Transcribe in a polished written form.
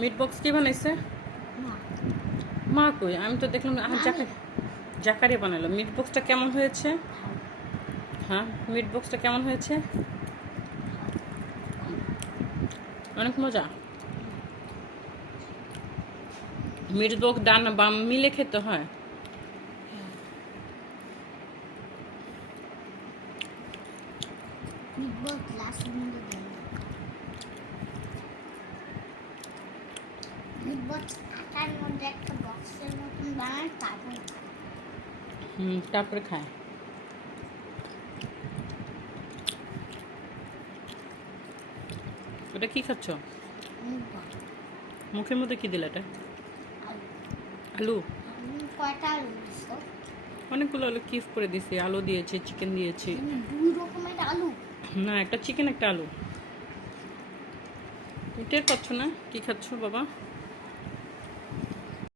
Meat box কে বানাইছে? মা কই? আমি তো দেখলাম জাকারিয়া বানালো। মিট বক্সটা কেমন হয়েছে? হ্যাঁ, মিট বক্সটা কেমন হয়েছে? অনেক মজা। মিট বক্স ডান বাম মিলে খেতে হয়। তারপরে খায়। ওটা কি খাচ্ছ? মুখের মধ্যে কি দিলে এটা? আলু। কয়টা আলু দিছো? অনেকগুলো আলু কিউব করে দিয়েছি। আলু দিয়েছি, চিকেন দিয়েছি। দুই রকমের আলু? না, একটা চিকেন একটা আলু। টের পাচ্ছ না কি খাচ্ছ বাবা?